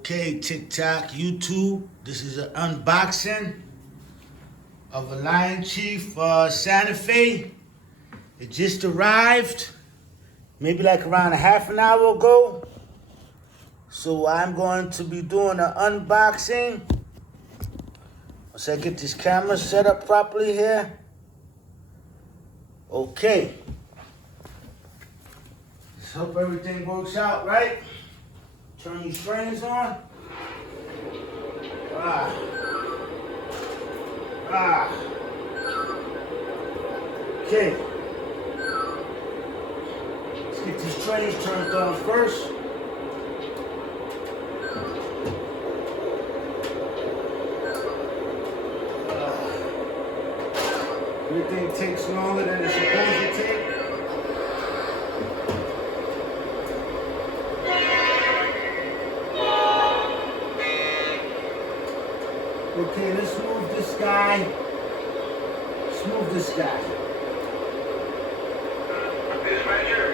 Okay, TikTok, YouTube, this is an unboxing of a Lionchief Santa Fe. It just arrived, maybe like around a half an hour ago. So I'm going to be doing an unboxing. Once I get this camera set up properly here. Okay. Let's hope everything works out right. Turn these frames on. Okay. Let's get these trains turned on first. Everything takes longer than it's supposed to take. Okay, let's move this guy. Let's move this guy. Dispatcher,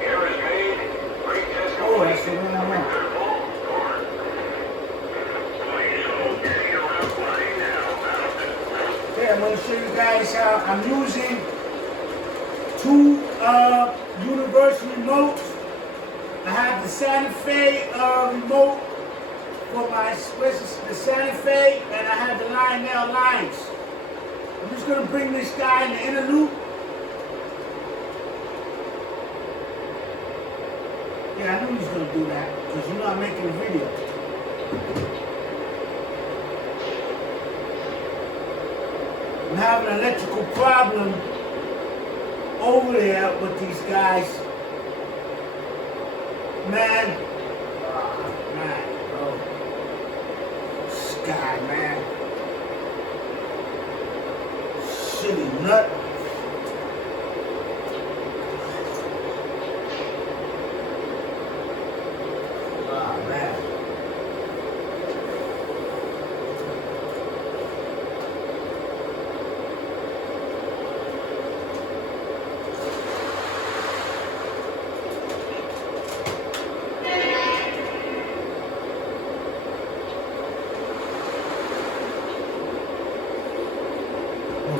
error is made. Brake test Oh, that's the one I want. Okay, I'm going to show you guys how I'm using two universal remotes. I have the Santa Fe remote for my the Santa Fe, and I have the Lionel lines. I'm just going to bring this guy in the inner loop. Yeah, I knew he was going to do that, because you know I'm making a video. I'm having an electrical problem over there with these guys. Man, bro. This guy, man. Silly nut. Man.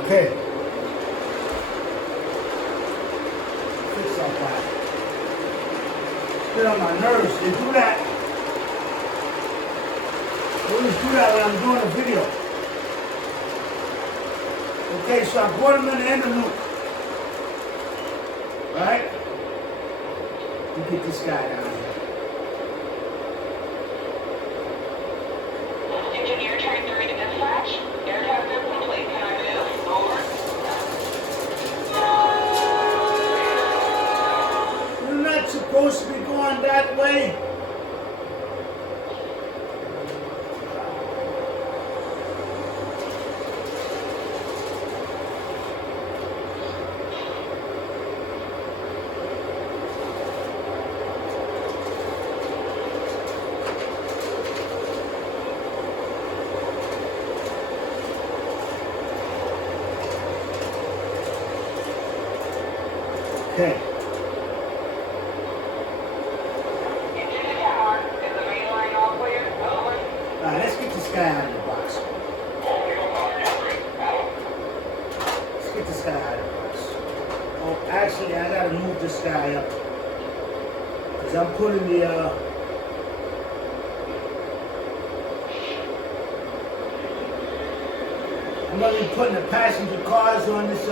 Okay. Fix that guy. Get on my nerves. They do that. They always do that when I'm doing a video. Okay, so I brought him in the inner loop. Right? You get this guy down here. Engineer train 3 to dispatch. Air traffic complete. Can I move? Over. You're not supposed to be going that way. Okay. Into the tower. Is the main line all clear? Over. Alright, let's get this guy out of the box. Let's get this guy out of the box. Oh, actually, I gotta move this guy up. Because I'm putting the, I'm gonna be putting the passenger cars on this,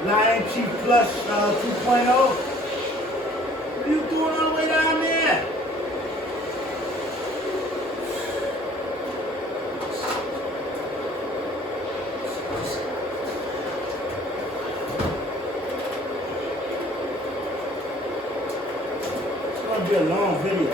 Lionchief Plus 2.0. What are you doing all the way down there? It's gonna be a long video.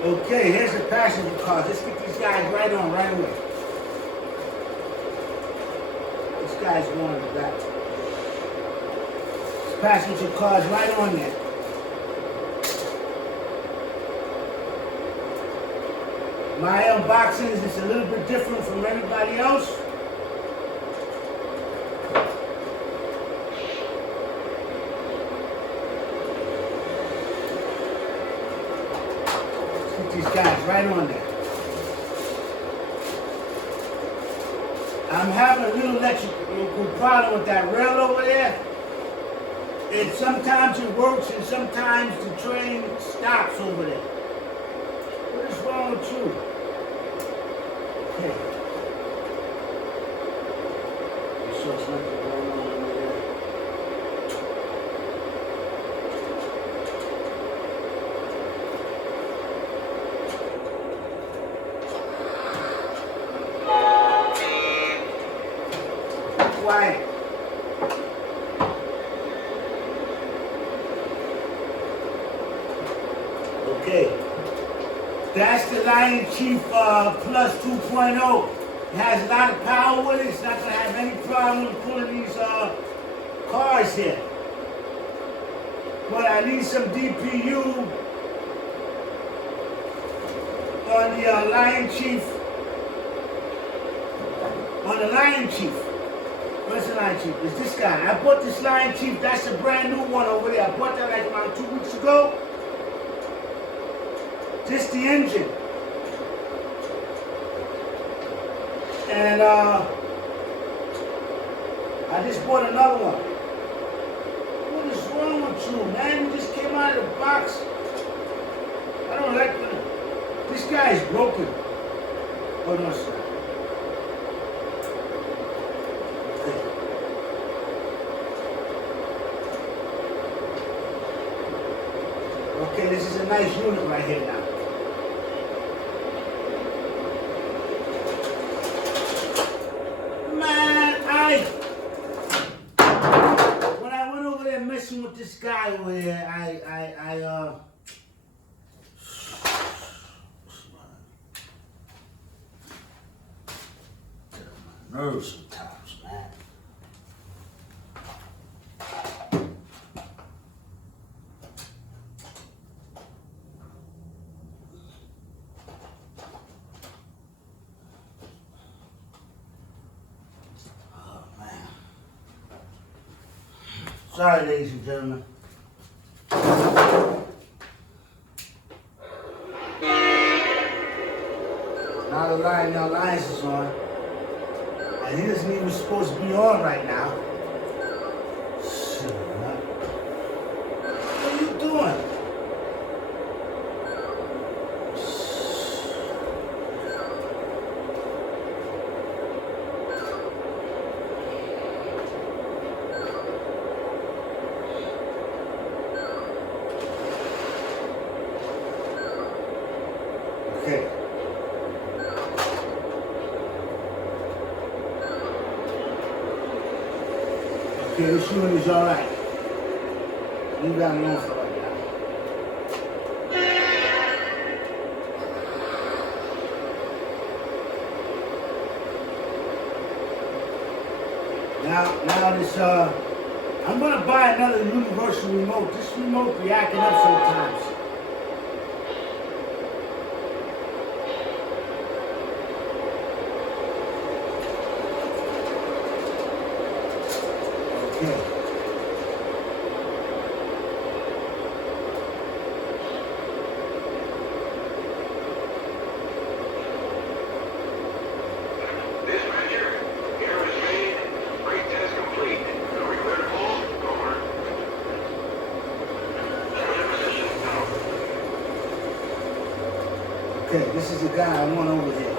Okay, here's the passenger car. Let's get these guy's right on, right away. This guy's going in the back. This passenger car's right on there. My unboxing is just a little bit different from everybody else. Put these guys right on there. I'm having a little electrical problem with that rail over there. And sometimes it works and sometimes the train stops over there. What is wrong with you? Okay. So it's nothing going on over there. Quiet. Okay. That's the Lionchief Plus 2.0. It has a lot of power with it. It's not going to have any problem pulling these cars here. But I need some DPU on the Lionchief. On the Lionchief. Where's the Lionchief? It's this guy. I bought this Lionchief. That's a brand new one over there. I bought that like around 2 weeks ago. Just the engine. And I just bought another one. What is wrong with you, man? You just came out of the box. I don't like it. This guy is broken. Oh no, sir. Okay, this is a nice unit right here now. When I went over there messing with this guy over there, nerves sometimes, man. Sorry, ladies and gentlemen. Now the Lions is on. And he isn't even supposed to be on right now. Shit, man. What are you doing? Okay. Okay, this unit is alright. Leave that alone for right now. Now this I'm gonna buy another universal remote. This remote be acting up sometimes. Okay. Dispatcher, error is made. Brake test complete. Are we clear to pull? Over. Position, out. Okay, this is the guy I want over here.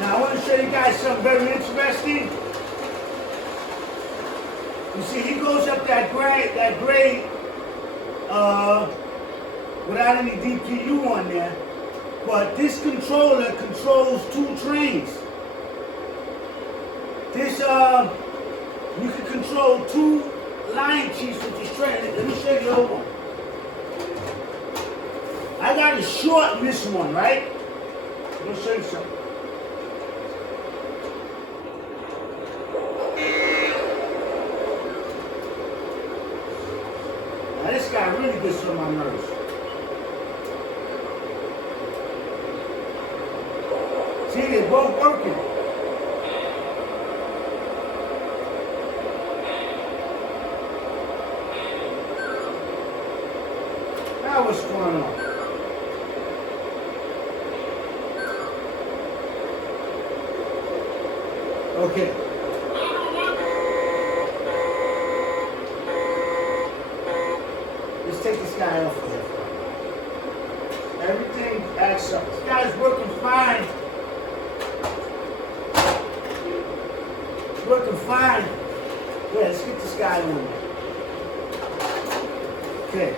Now I want to show you guys something very interesting. You see, he goes up that grade without any DPU on there. But this controller controls 2 trains. This you can control 2 kind of short in this one, right? I'm gonna show you something. Now this guy really gets on my nerves. See, they're both working. Now what's going on? Okay. Let's take this guy off of here. Everything adds up. This guy's working fine. It's working fine. Yeah, let's get this guy on there. Okay.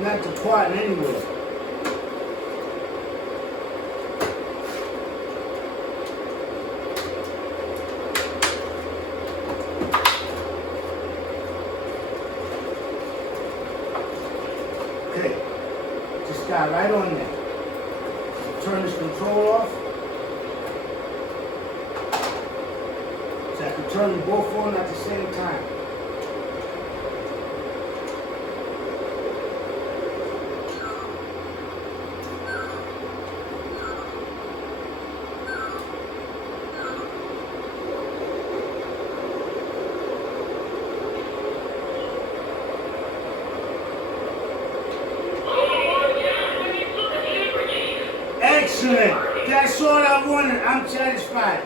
Not departing anywhere. Okay, just got right on there. Turn this control off. So I can turn them both on at the same time. Excellent. That's all I wanted. I'm satisfied.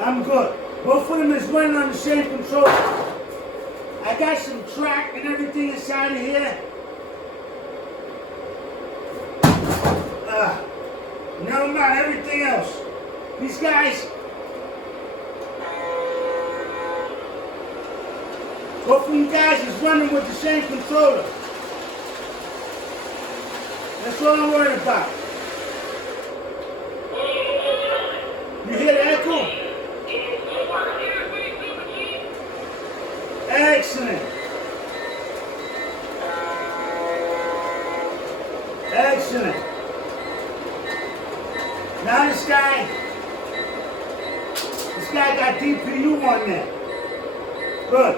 I'm good. Both of them is running on the same controller. I got some track and everything inside of here. Never mind everything else. These guys, both of you guys is running with the same controller. That's all I'm worried about. You hear the echo? Excellent. Excellent. Now this guy got DPU on there. Good.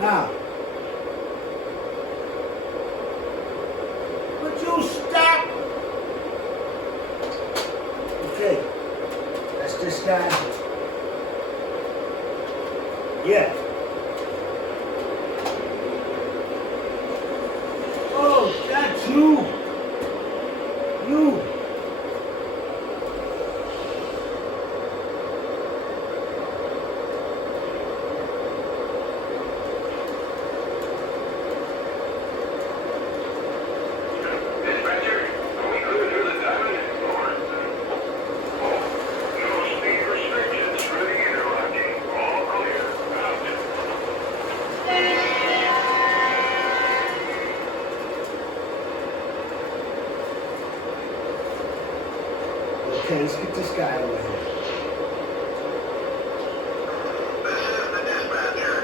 Now, would you stop? Okay. That's this guy. Yeah. Oh, that's you. You. Dispatcher, are we clear through the diamond? Over. No speed restrictions for the interlocking. All clear. Out. Okay, let's get this guy over here. This is the dispatcher.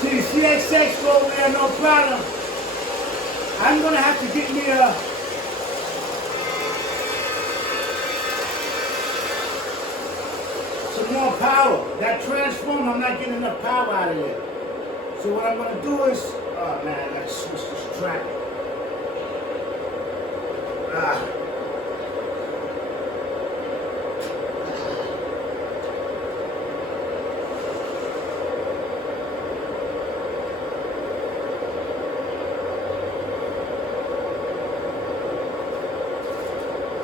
See, the CXX over there, no problem. I'm gonna have to get me some more power. That transformer, I'm not getting enough power out of it. So what I'm gonna do is, oh man, I gotta switch this track.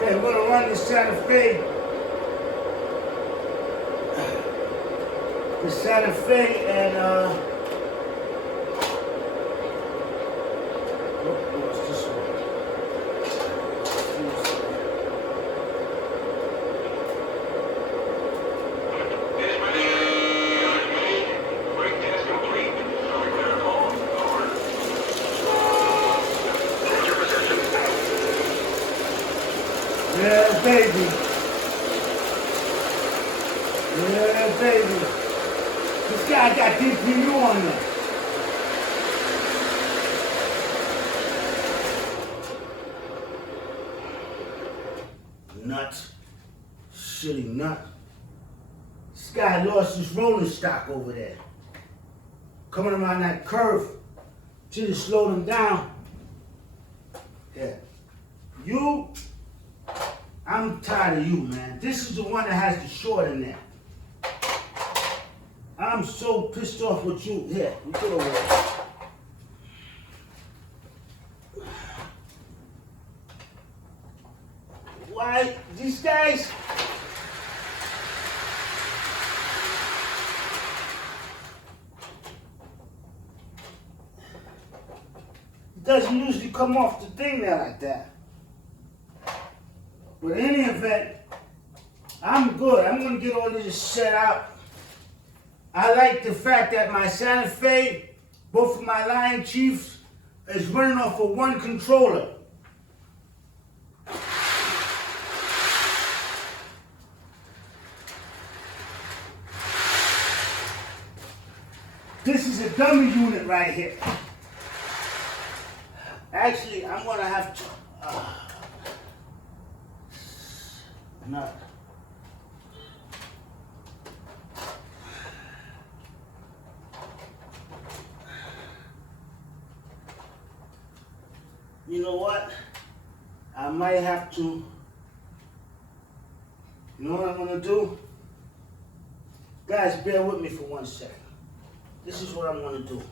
Okay, we're gonna run this Santa Fe. The Santa Fe and baby. This guy got DPU on him. Nut. Shitty nut. This guy lost his rolling stock over there. Coming around that curve. Should have slowed him down. Yeah. You, I'm tired of you, man. This is the one that has the short in there. I'm so pissed off with you. Here, we get over there. Why, these guys? It doesn't usually come off the thing there like that. But in any event, I'm good. I'm gonna get all this set out. I like the fact that my Santa Fe, both of my Lion Chiefs, is running off of one controller. This is a dummy unit right here. Actually, I'm gonna have to. Nut. You know what? I might have to. You know what I'm gonna do? Guys, bear with me for 1 second. This is what I'm gonna do.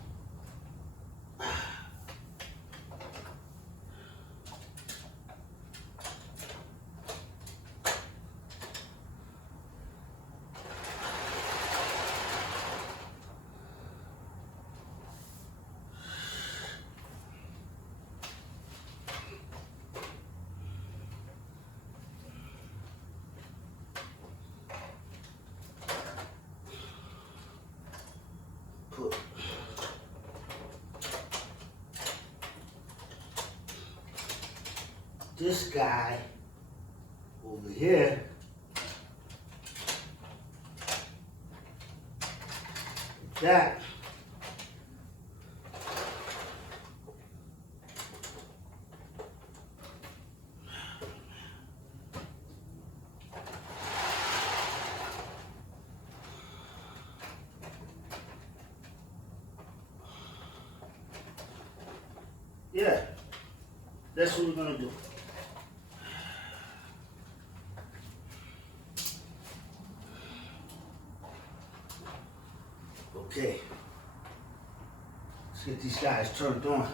Put this guy over here. That. Yeah, that's what we're gonna do. Okay, let's get these guys turned on.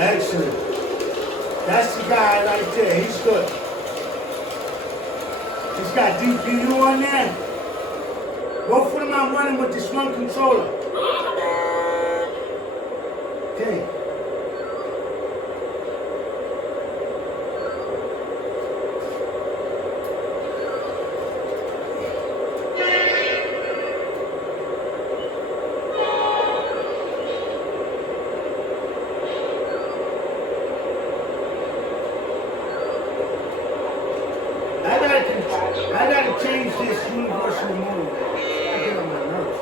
Excellent. That's the guy right there. He's good. He's got DPU on there. Both of them are running with this one controller. Okay. I gotta change this universal mode. I get on my nerves.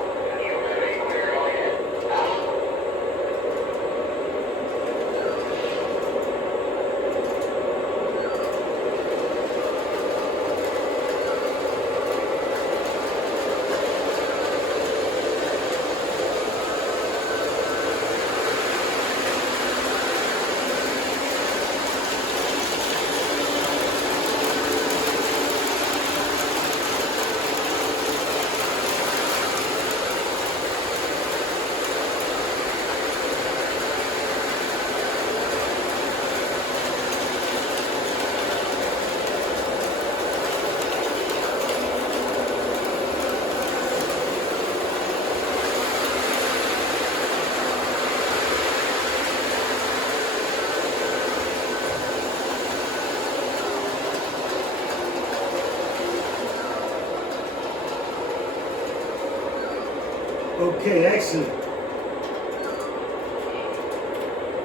Okay, excellent.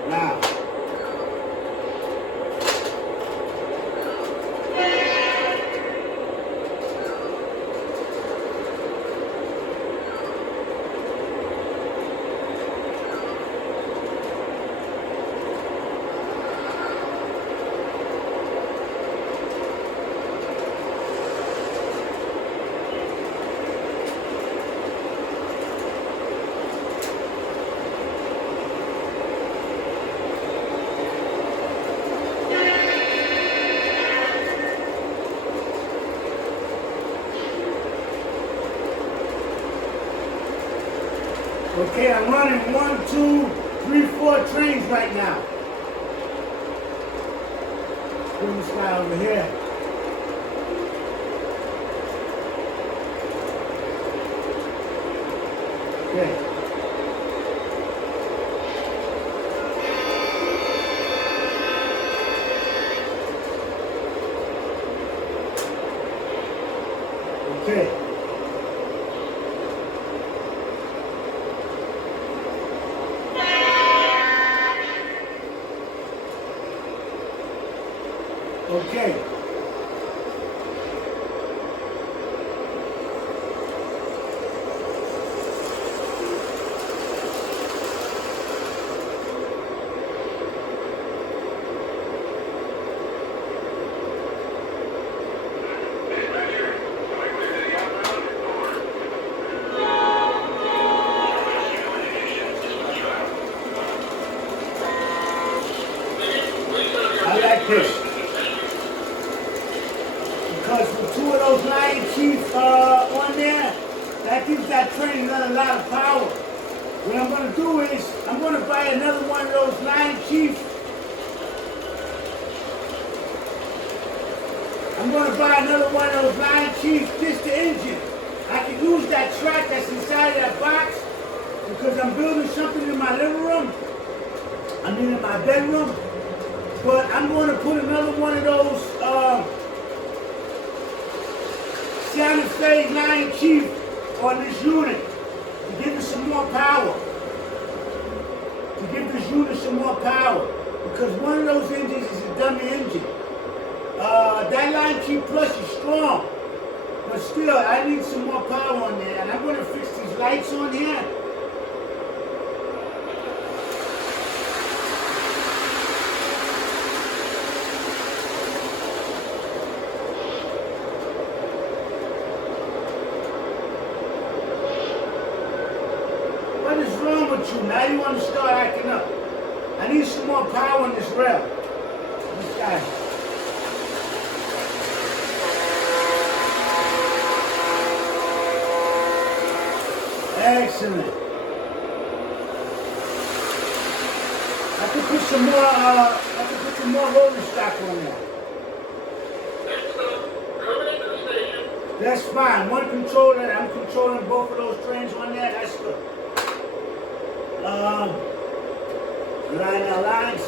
Now, okay, I'm running 1, 2, 3, 4 trains right now. Bring this guy over here. Okay. Okay. Okay. Dispatcher, am I clear to the outbound? Over. I like this. Because with 2 of those Lionchief on there, that gives that train another lot of power. What I'm going to do is, I'm going to buy another one of those Lionchief. I'm going to buy another one of those Lionchief, just the engine. I can use that track that's inside of that box because I'm building something in my living room. I mean in my bedroom. But I'm going to put another one of those Santa Fe Lionchief on this unit to give it some more power. To give this unit some more power. Because one of those engines is a dummy engine. That Lionchief Plus is strong. But still, I need some more power on there. And I'm going to fix these lights on here. What is wrong with you? Now you want to start acting up. I need some more power on this rail. This guy. Excellent. I could put some more rolling stock on there. Coming into the station. That's fine. One controller, I'm controlling both of those trains on there. That's good. Line our lines.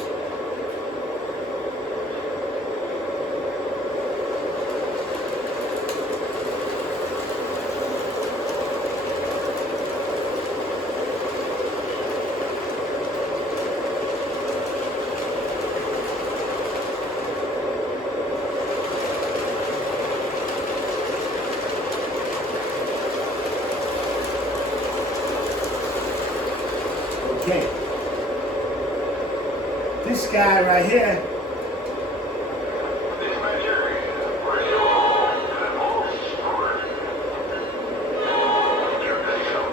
Okay. This guy right here, Dispatcher, radio all stored.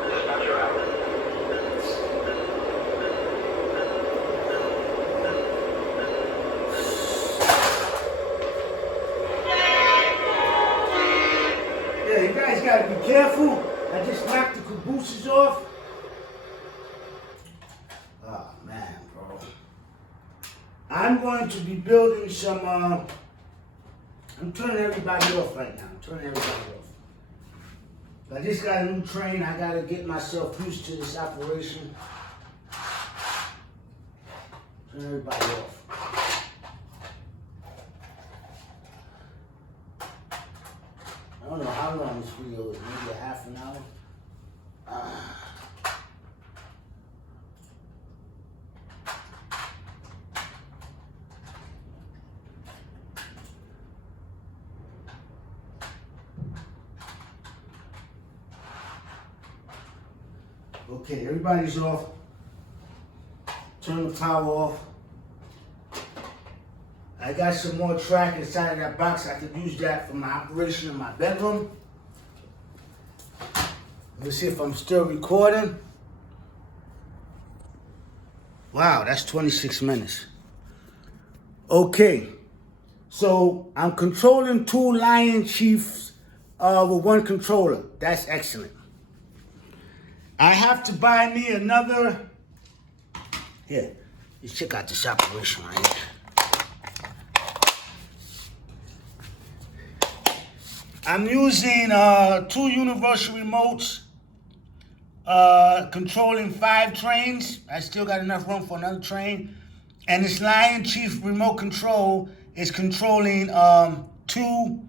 Dispatcher out. yeah, you guys gotta be careful. I just knocked the cabooses off. Oh man, bro. I'm going to be building some, I'm turning everybody off right now. I'm turning everybody off. I just got a new train. I gotta get myself used to this operation. Turn everybody off. I don't know how long this video is, maybe a half an hour. Okay, everybody's off. Turn the power off. I got some more track inside of that box. I could use that for my operation in my bedroom. Let me see if I'm still recording. Wow, that's 26 minutes. Okay, so I'm controlling 2 Lion Chiefs with 1 controller. That's excellent. I have to buy me another. Here, let's check out this operation right here. I'm using 2 universal remotes, controlling 5 trains. I still got enough room for another train. And this Lion Chief remote control is controlling 2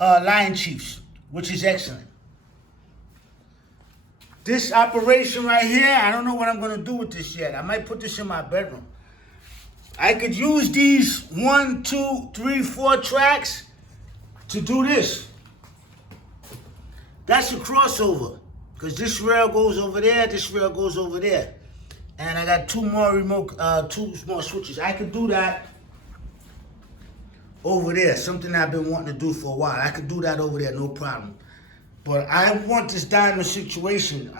Lion Chiefs, which is excellent. This operation right here, I don't know what I'm gonna do with this yet. I might put this in my bedroom. I could use these 1, 2, 3, 4 tracks to do this. That's a crossover, because this rail goes over there, this rail goes over there. And I got 2 more remote, 2 more switches. I could do that over there, something I've been wanting to do for a while. I could do that over there, no problem. But I want this diamond situation.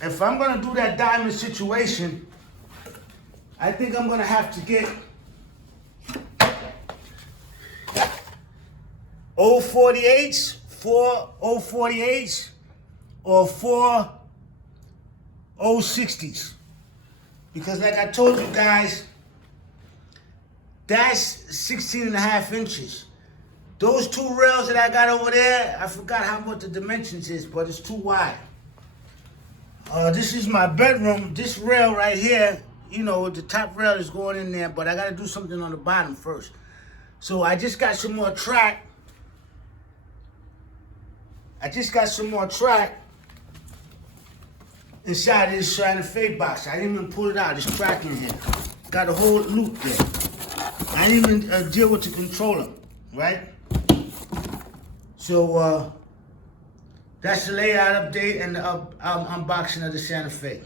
If I'm gonna do that diamond situation, I think I'm gonna have to get 048s, 4 048s, or 4 060s. Because like I told you guys, that's 16.5 inches. Those 2 rails that I got over there, I forgot what the dimensions is, but it's too wide. This is my bedroom. This rail right here, you know, the top rail is going in there, but I gotta do something on the bottom first. So I just got some more track. Inside of this Santa Fe box. I didn't even pull it out. It's track in here. Got a whole loop there. I didn't even deal with the controller, right? So that's the layout update and the unboxing of the Santa Fe.